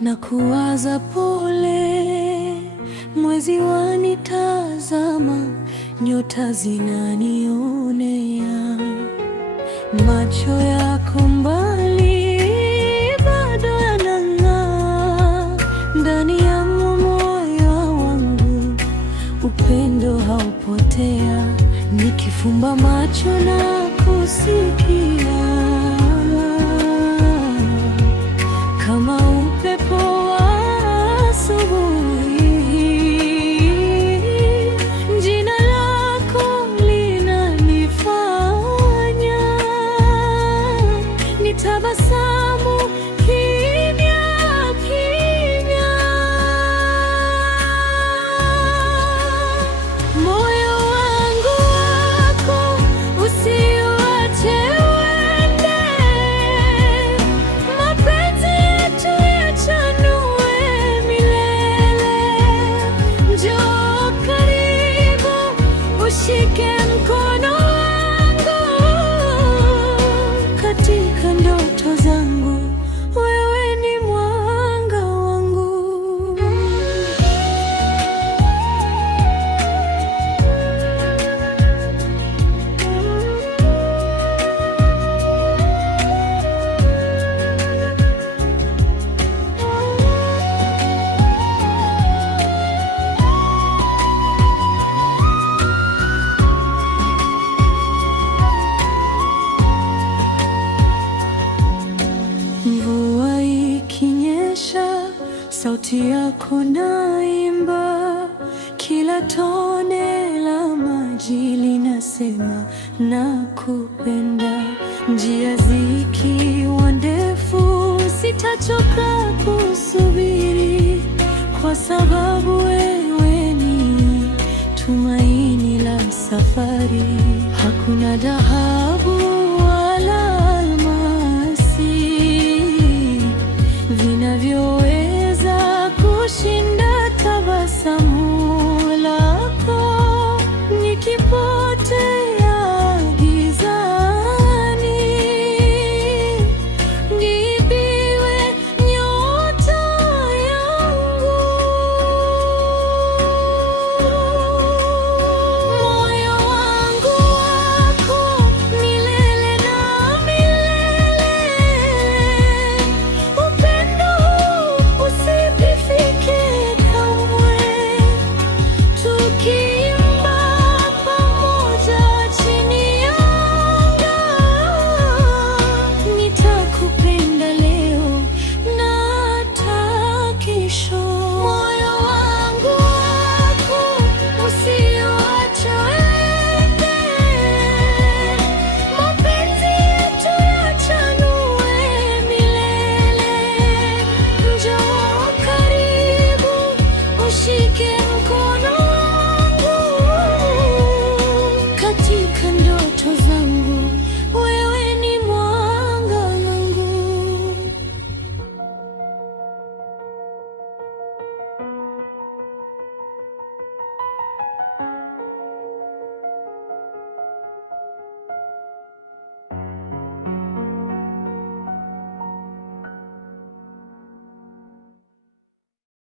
na kuwaza pole, mwezi wanitazama, nyota zinanionea, macho yako mbali bado yanang'aa, ndani ya moyo wangu upendo haupotea, nikifumba macho na kusikia kama upepo wa asubuhi, jina lako linanifanya nitabasamu kimya kimya. Moyo wangu wako usiuache uende, mapenzi yetu yachanue milele. Njoo karibu, ushike mkono wangu, katika ndoto zangu wewe ni mwanga wangu. Mvua ikinyesha, sauti yako naimba, kila tone la maji linasema nakupenda. Njia zikiwa ndefu, sitachoka kusubiri, kwa sababu wewe ni tumaini la safari. Hakuna dhahabu wala almasi vinavyoweza